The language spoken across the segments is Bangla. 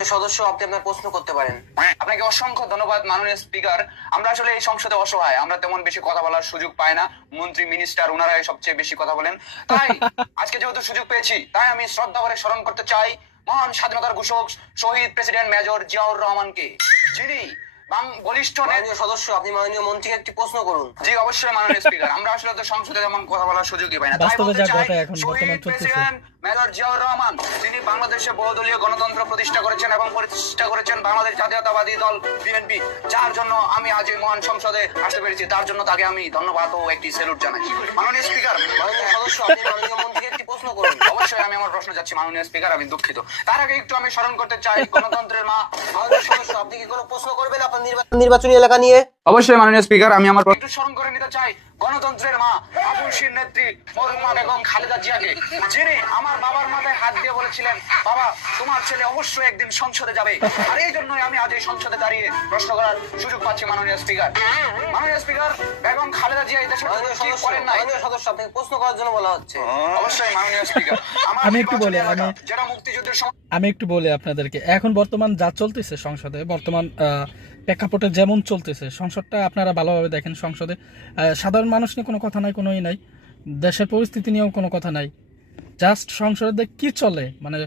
সদস্য আপনি আপনার প্রশ্ন করতে পারেন। আপনাকে অসংখ্য ধন্যবাদ মাননীয় স্পিকার। আমরা আসলে এই সংসদে অসহায়, আমরা তেমন বেশি কথা বলার সুযোগ পাই না। মন্ত্রী মিনিস্টার ওনারাই সবচেয়ে বেশি কথা বলেন। তাই আজকে যেহেতু সুযোগ পেয়েছি, তাই আমি শ্রদ্ধা করে স্মরণ করতে চাই মহান স্বাধীনতার ঘোষক শহীদ প্রেসিডেন্ট মেজর জিয়াউর রহমানকে, যিনি বলিষ্ঠ মাননীয় সদস্য আপনি মাননীয় মন্ত্রীকে একটি প্রশ্ন করুন। জি অবশ্যই মাননীয় স্পিকার। আমরা আসলে তো সংসদে যেমন কথা বলার সুযোগই পাই না, তাই বলতে চাই শহীদ প্রেসিডেন্ট মেজর জিয়াউর রহমান, যিনি বাংলাদেশে বহুদলীয় গণতন্ত্র প্রতিষ্ঠা করেছেন এবং প্রতিষ্ঠা করেছেন বাংলাদেশ জাতীয়তাবাদী দল বিএনপি, যার জন্য আমি আজ এই মহান সংসদে আসতে পেরেছি, তার জন্য তাকে আমি ধন্যবাদ ও একটি স্যালুট জানাই। মাননীয় স্পিকার, মাননীয় সদস্য আপনি মাননীয় মন্ত্রীকে একটি প্রশ্ন করুন। অবশ্যই আমি আমার প্রশ্ন যাচ্ছি মাননীয় স্পিকার, আমি দুঃখিত। তার আগে একটু আমি স্মরণ করতে চাই গণতন্ত্রের মা। মাননীয় সদস্য আপনি কি কোনো প্রশ্ন করবেন আপনার নির্বাচনী এলাকা নিয়ে? অবশ্যই মাননীয় স্পিকার, আমি আমার একটু স্মরণ করে নিতে চাই গণতন্ত্রের মা আপসীর নেত্রী মরহুমা বেগম খালেদা জিয়াকে, যিনি আমার বাবার মাথায় হাত দিয়ে বলেছিলেন, বাবা তোমার ছেলে অবশ্যই একদিন সংসদে যাবে। আর এই জন্যই আমি আজ এই সংসদে দাঁড়িয়ে প্রশ্ন করার সুযোগ পাচ্ছি মাননীয় স্পিকার। মাননীয় স্পিকার, বেগম খালেদা জিয়া এই দেশের কি করেন নাই? মাননীয় সদস্য আপনাকে প্রশ্ন করার জন্য বলা হচ্ছে। অবশ্যই মাননীয় স্পিকার। আমি একটু বলি, যারা মুক্তিযুদ্ধের সময় আমি একটু বলি আপনাদেরকে, এখন বর্তমান যা চলতেছে সংসদে, বর্তমান প্রেক্ষাপটে যেমন চলতেছে সংসদটা আপনারা ভালোভাবে দেখেন। সংসদে সাধারণ মানুষ নিয়ে কোনো কথা নাই, কোনোই নাই, দেশের পরিস্থিতি নিয়েও কোনো কথা নাই। জাস্ট সংসদে কি চলে, মানে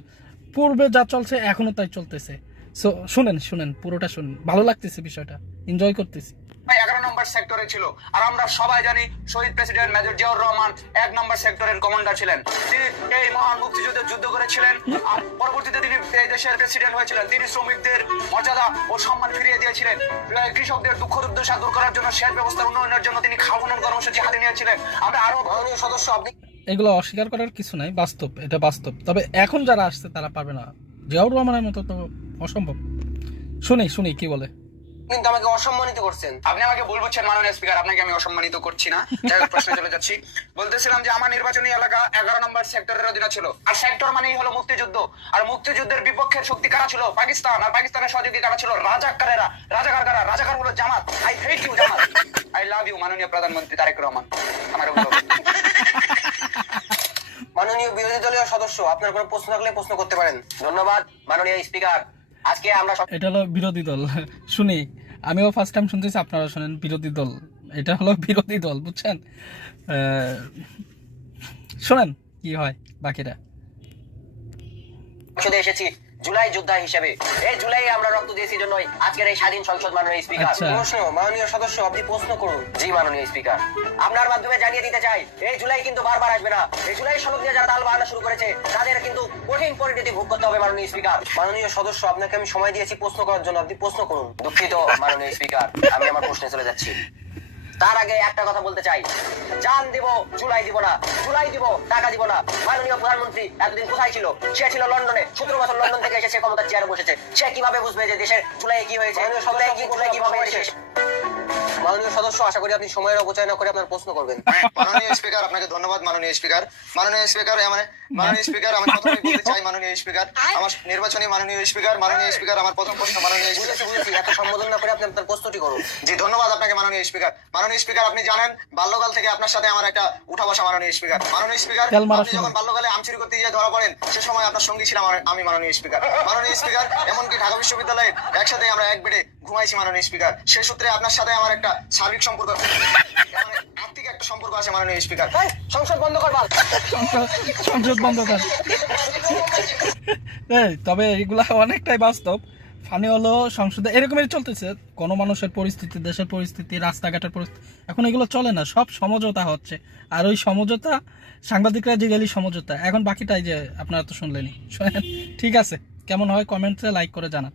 পূর্বে যা চলছে এখনো তাই চলতেছে। সো শুনেন পুরোটা শুনেন, ভালো লাগতেছে, বিষয়টা এনজয় করতেছি। 11 নম্বর সেক্টরে ছিল, আর আমরা সবাই জানি শহীদ প্রেসিডেন্ট মেজর জিয়াউর রহমান 1 নম্বর সেক্টরের কমান্ডার ছিলেন। তিনি এই মহান মুক্তিযুদ্ধে যুদ্ধ করেছিলেন, আর পরবর্তীতে তিনি এই দেশের প্রেসিডেন্ট হয়েছিলেন। তিনি শ্রমিকদের মর্যাদা ও সম্মান ফিরিয়ে দিয়েছিলেন, কৃষকদের দুঃখ দুর্দশা দূর করার জন্য, সেচ ব্যবস্থার উন্নয়নের জন্য তিনি খাওয়ানোর কর্মসূচি হাতে নিয়েছিলেন। আমরা আরো মাননীয় সদস্য আপনি এগুলো অস্বীকার করার কিছু নাই, বাস্তব, এটা বাস্তব। তবে এখন যারা আসছে তারা পারবে না, জিয়াউর রহমানের মতো তো অসম্ভব। শুনি কি বলে। কিন্তু আমাকে অসম্মানিত করছেন। আপনি আমাকে ভুল বুঝছেন মাননীয় স্পিকার, আপনাকে আমি অসম্মানিত করছি না। যাই হোক, প্রশ্নে চলে যাচ্ছি। বলতেছিলাম যে আমার নির্বাচনী এলাকা 11 নম্বর সেক্টরের অধীনে ছিল, আর সেক্টর মানেই হলো মুক্তিযুদ্ধ। আর মুক্তিযুদ্ধের বিপক্ষের শক্তি কারা ছিল? পাকিস্তান। আর পাকিস্তানের সহযোগী কারা ছিল? রাজাকারেরা। রাজাকার হলো Jamaat. I hate you Jamaat, I love you মাননীয় প্রধানমন্ত্রী তারেক রহমান। আমার মাননীয় বিরোধী দলীয় সদস্য আপনার কোনো প্রশ্ন থাকলে প্রশ্ন করতে পারেন। ধন্যবাদ মাননীয় স্পিকার। আজকে আমরা এটা হলো বিরোধী দল। শুনি, আমিও ফার্স্ট টাইম শুনতেছি, আপনারা শোনেন। বিরোধী দল, এটা হলো বিরোধী দল, বুঝছেন? শোনেন কি হয় বাকিটা। সংসদে এসেছি জুলাই যোদ্ধা হিসেবে। এই জুলাই আমরা রক্ত দিয়েছি জন্যই আজকের এই স্বাধীন সংসদ। মাননীয় স্পিকার, প্রশ্ন মাননীয় সদস্য আপনি প্রশ্ন করুন। জি মাননীয় স্পিকার, আপনার মাধ্যমে জানিয়ে দিতে চাই এই জুলাই কিন্তু বারবার আসবে না। এই জুলাই সনদ নিয়ে যারা তাল বাহানা শুরু করেছে তাদের কিন্তু কঠিন পরিণতি ভোগ করতে হবে মাননীয় স্পিকার। মাননীয় সদস্য আপনাকে আমি সময় দিয়েছি প্রশ্ন করার জন্য, আপনি প্রশ্ন করুন। দুঃখিত মাননীয় স্পিকার, আমি আমার প্রশ্নে চলে যাচ্ছি। তার আগে একটা কথা বলতে চাই, জান দিব জুলাই দিব না, জুলাই দিব টাকা দিব না। মাননীয় প্রধানমন্ত্রী এতদিন কোথায় ছিল? সে ছিল লন্ডনে। 17 বছর লন্ডন থেকে এসে ক্ষমতার চেয়ারে বসেছে। সে কিভাবে বুঝবে যে দেশের জুলাই কি হয়েছে, জুলাই কিভাবে এসেছে? মাননীয় সদস্য, আশা করি আপনি সময়ের অপচয় না করে আপনার প্রশ্ন করবেন। মাননীয় স্পিকার, আপনাকে ধন্যবাদ মাননীয় স্পিকার। মাননীয় স্পিকার, মাননীয় স্পিকার, আমি প্রথমে বলতে চাই মাননীয় স্পিকার, আমার নির্বাচনী মাননীয় স্পিকার, আমার প্রথম প্রশ্ন মাননীয় স্পিকার। বুঝেছি, এত সম্বোধন না করে আপনি আপনার প্রশ্নটি করুন। জি ধন্যবাদ আপনাকে মাননীয় স্পিকার। মাননীয় স্পিকার, আপনি জানেন বাল্যকাল থেকে আপনার সাথে আমার একটা উঠা বসা মাননীয় স্পিকার। মাননীয় স্পিকার, আপনি যখন বাল্যকালে আম চুরি করতে গিয়ে ধরা পড়েন, সে সময় আপনার সঙ্গী ছিলাম আমি মাননীয় স্পিকার। মাননীয় স্পিকার, এমনকি ঢাকা বিশ্ববিদ্যালয়ে একসাথে আমরা এক বেডে ঘুমাইছি মাননীয় স্পিকার। সে সূত্রে আপনার সাথে আমার একটা সার্বিক সম্পর্ক, আর্থিক একটা সম্পর্ক আছে মাননীয় স্পিকার। সংসদ বন্ধ করবার, সংসদ বন্ধ কর। তবে এগুলা অনেকটাই বাস্তব। ফানি হলো সংসদে এরকমই চলতেছে। কোনো মানুষের পরিস্থিতি, দেশের পরিস্থিতি, রাস্তাঘাটের পরিস্থিতি, এখন এগুলো চলে না, সব সমঝোতা হচ্ছে। আর ওই সমঝোতা সাংবাদিকরা যে গেলি সমঝোতা, এখন বাকিটাই যে আপনারা তো শুনলেনি। ঠিক আছে, কেমন হয় কমেন্টে লাইক করে জানান।